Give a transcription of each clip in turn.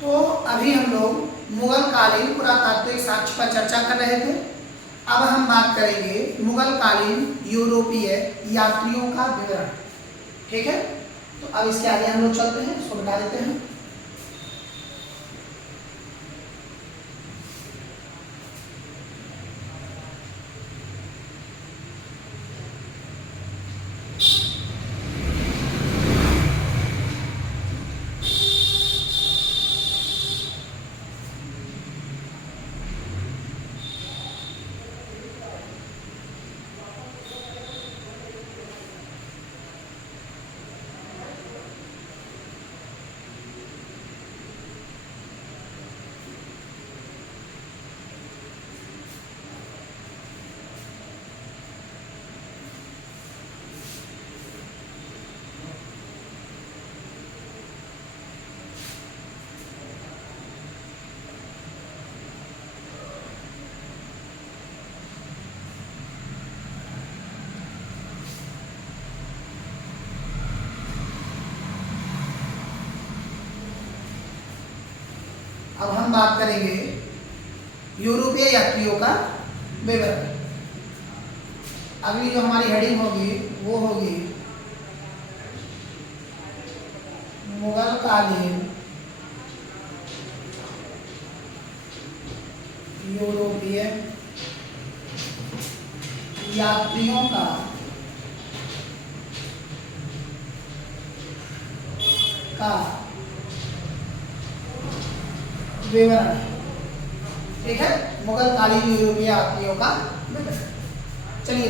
तो अभी हम लोग मुगल कालीन पुरातात्विक साक्ष्य पर चर्चा कर रहे थे। अब हम बात करेंगे मुगल कालीन यूरोपीय यात्रियों का विवरण। ठीक है, तो अब इसके आगे हम लोग चलते हैं, इसको बता देते हैं। अब हम बात करेंगे यूरोपीय यात्रियों का विवरण। अगली जो हमारी हेडिंग होगी वो होगी मुगल कालीन यूरोपीय यात्रियों का विवरण। ठीक है, मुगल कालीन यूरोपीय यात्रियों का विवरण। चलिए,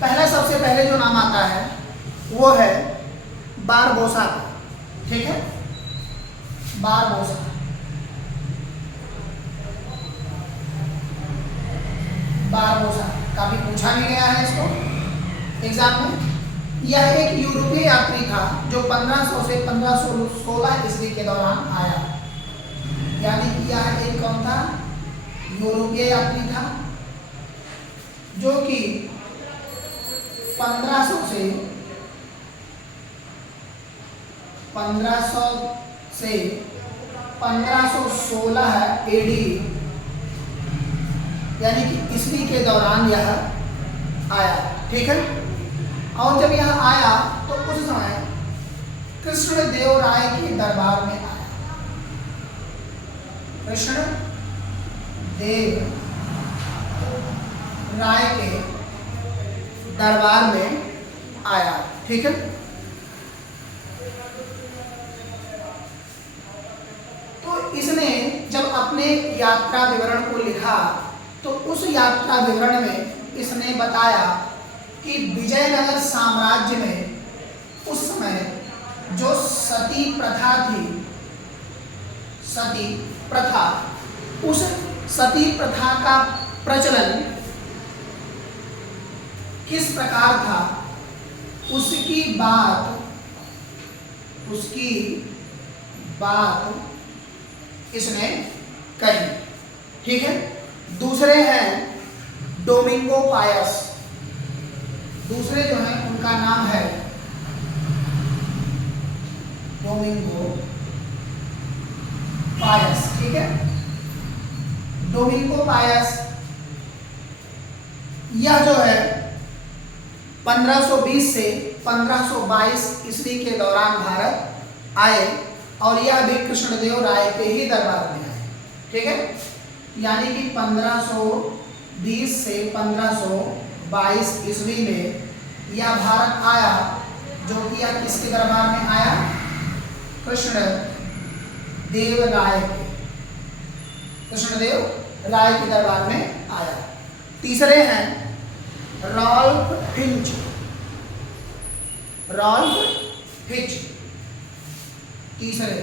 पहला सबसे पहले जो नाम आता है वो है बारबोसा का। ठीक है, बारबोसा। बारबोसा काफी पूछा भी गया है इसको एग्जाम में। यह एक यूरोपीय यात्री था जो 1500 से 1516 ईस्वी के दौरान आया। यानी कि यह एक कौन था? यूरोपीय यात्री था जो कि 1500 से 1516 एडी यानी कि ईस्वी के दौरान यह आया। ठीक है, और जब यह आया तो उस समय कृष्णदेव राय के दरबार में आया। कृष्णदेव राय के दरबार में आया। ठीक है, तो इसने जब अपने यात्रा विवरण को लिखा तो उस यात्रा विवरण में इसने बताया कि विजयनगर साम्राज्य में उस समय जो सती प्रथा थी, सती प्रथा, उस सती प्रथा का प्रचलन किस प्रकार था उसकी बात इसने कही। ठीक है, दूसरे हैं डोमिंगो पायस। दूसरे जो हैं उनका नाम है डोमिंगो पायस। ठीक है, डोमिंगो पायस यह जो है 1520 से 1522 ईस्वी के दौरान भारत आए और यह भी कृष्णदेव राय के ही दरबार में आए। ठीक है, यानी कि 1520 से 1522 ईस्वी में यह भारत आया, जो कि यह किसके दरबार में आया? कृष्णदेव राय के दरबार में आया। तीसरे हैं रॉल्फ फिंच। तीसरे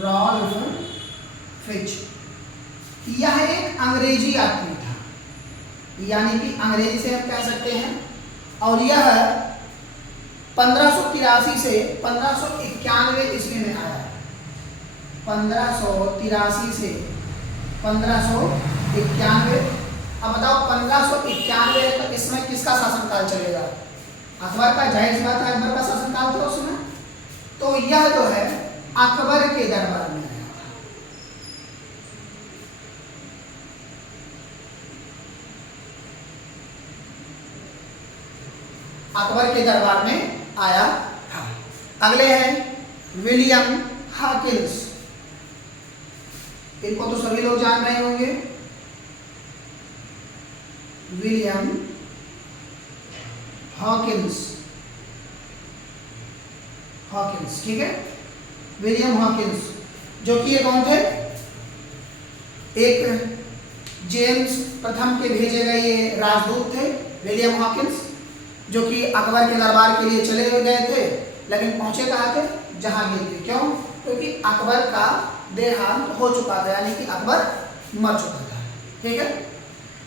रॉल्फ फिंच, यह एक अंग्रेजी यात्री था, यानी कि अंग्रेजी से हम कह सकते हैं, और यह 1583 से 1591 ईस्वी में आया। 1583 से 1591। अब बताओ 1591 है तो इसमें किसका शासनकाल चलेगा? अकबर का। जाहिर सी बात है, अकबर का शासनकाल था उसमें। तो यह जो है अकबर के दरबार में आया था। अकबर के दरबार में आया था। अगले हैं विलियम हॉकिंस। इनको तो सभी लोग जान रहे होंगे, विलियम हॉकिंस। हॉकिंस, ठीक है, विलियम हॉकिंस, जो कि ये कौन थे? एक जेम्स प्रथम के भेजे गए ये राजदूत थे, विलियम हॉकिंस, जो कि अकबर के दरबार के लिए चले गए थे, लेकिन पहुंचे कहाँ थे? जहांगीर के। क्यों? क्योंकि अकबर का देहांत हो चुका था, यानी कि अकबर मर चुका था। ठीक है,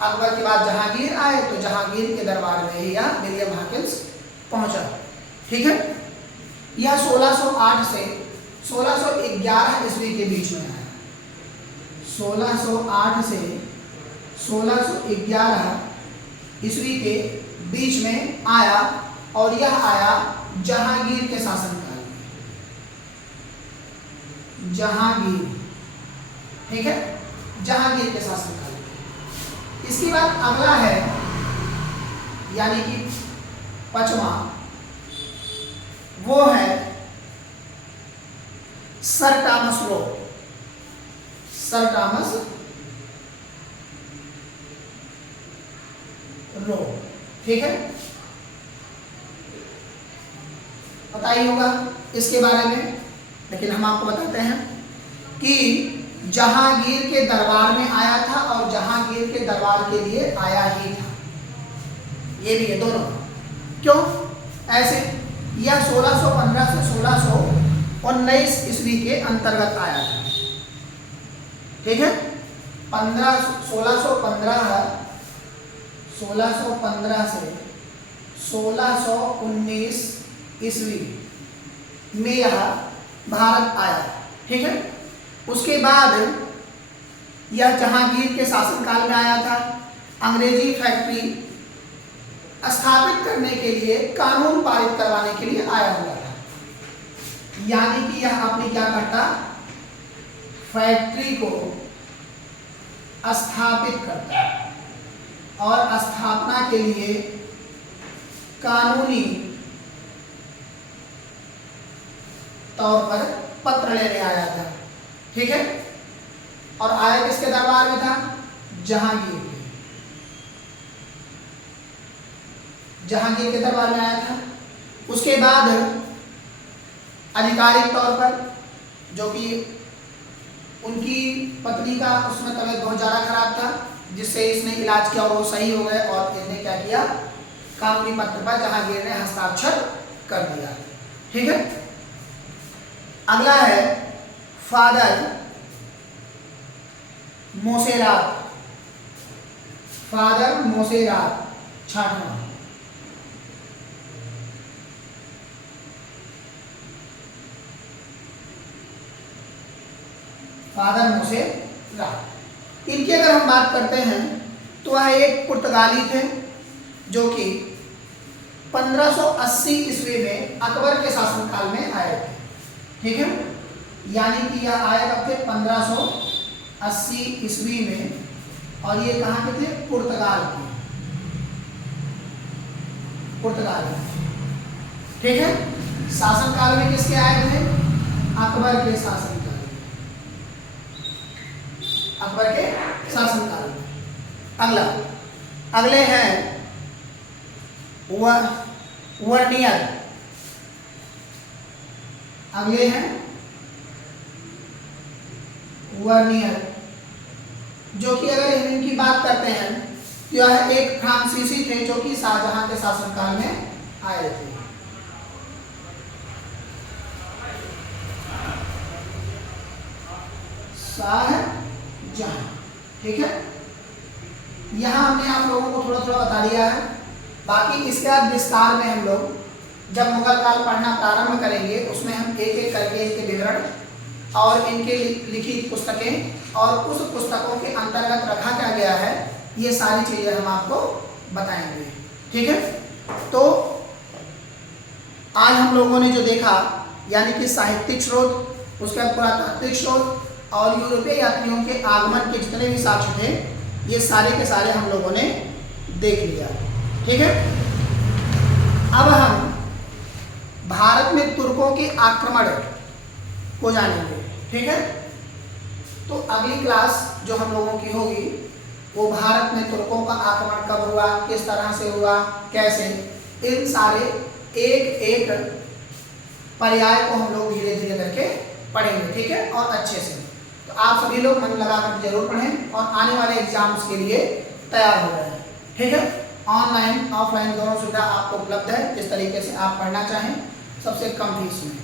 अकबर के बाद जहांगीर आए, तो जहांगीर के दरबार में ही यह विलियम हॉकिंस पहुंचा। ठीक है, यह 1608 से 1611 ईस्वी के बीच में आया। 1608 से 1611 ईस्वी के बीच में आया, और यह आया जहांगीर के शासनकाल में। जहांगीर, ठीक है, जहांगीर के शासनकाल में। इसके बाद अगला है, यानी कि पांचवा, वो है sir Thomas Roe. Sir Thomas Roe, ठीक है, पता ही होगा इसके बारे में, लेकिन हम आपको बताते हैं कि जहांगीर के दरबार में आया था और जहांगीर के दरबार के लिए आया ही था। ये भी है दोनों। क्यों ऐसे? यह 1615 से 1619 ईस्वी के अंतर्गत आया था। ठीक है, 1615 से 1619 ईस्वी में यह भारत आया। ठीक है, उसके बाद यह जहांगीर के शासनकाल में आया था। अंग्रेजी फैक्ट्री स्थापित करने के लिए, कानून पारित करवाने के लिए आया हुआ था। यानी कि यह अपनी क्या करता? फैक्ट्री को स्थापित करता और स्थापना के लिए कानूनी तौर पर पत्र लेने आया था। ठीक है, और आया किसके दरबार में था? जहांगीर के। जहांगीर के दरबार में आया था। उसके बाद आधिकारिक तौर पर, जो कि उनकी पत्नी का उसमें तबीयत बहुत ज़्यादा खराब था, जिससे इसने इलाज किया और वो सही हो गए, और इसने क्या किया? कानूनी पत्र पर जहांगीर ने हस्ताक्षर कर दिया। ठीक है, अगला है फादर मोसेरात। फादर मोसेरात, छठवां। फादर मोसेरात, इनकी अगर हम बात करते हैं तो वह एक पुर्तगाली थे, जो कि 1580 ईस्वी में अकबर के शासनकाल में आए थे। ठीक है, यानी कि यह आए कब थे? 1580 ईस्वी में, और ये कहाँ के थे? पुर्तगाल के। पुर्तगाल। ठीक है, शासनकाल में किसके आए थे? अकबर के शासनकाल में। अकबर के शासनकाल में। अगले हैं वर्नियर। अगले हैं वर्नियर, जो कि अगर इनकी बात करते हैं तो यह एक फ्रांसीसी थे, जो कि शाहजहां के शासनकाल में आए थे। शाहजहां, ठीक है, यहाँ हमने आप लोगों को थोड़ा थोड़ा बता दिया है। बाकी इसके बाद विस्तार में हम लोग जब मुगल काल पढ़ना प्रारंभ करेंगे, उसमें हम एक एक करके इसके विवरण और इनके लिखित पुस्तकें और उस पुस्तकों के अंतर्गत रखा क्या गया है, ये सारी चीज़ें हम आपको बताएंगे। ठीक है, तो आज हम लोगों ने जो देखा, यानी कि साहित्यिक स्रोत, उसके बाद पुरातात्विक स्रोत और यूरोपीय यात्रियों के आगमन के जितने भी साक्ष्य थे ये सारे के सारे हम लोगों ने देख लिया। ठीक है, अब हम भारत में तुर्कों के आक्रमण को जानेंगे। ठीक है, तो अगली क्लास जो हम लोगों की होगी वो भारत में तुर्कों का आक्रमण कब हुआ, किस तरह से हुआ, कैसे, इन सारे एक एक पर्याय को हम लोग धीरे धीरे करके पढ़ेंगे। ठीक है, और अच्छे से। तो आप सभी लोग मन लगाकर जरूर पढ़ें और आने वाले एग्जाम्स के लिए तैयार हो जाएं। ठीक है, ऑनलाइन ऑफलाइन दोनों सुविधा आपको उपलब्ध है, जिस तरीके से आप पढ़ना चाहें सबसे कम फीस में।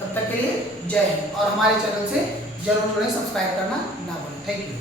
तब तक के लिए जय हिंद, और हमारे चैनल से जरूर जुड़े, सब्सक्राइब करना ना भूलें। Thank you.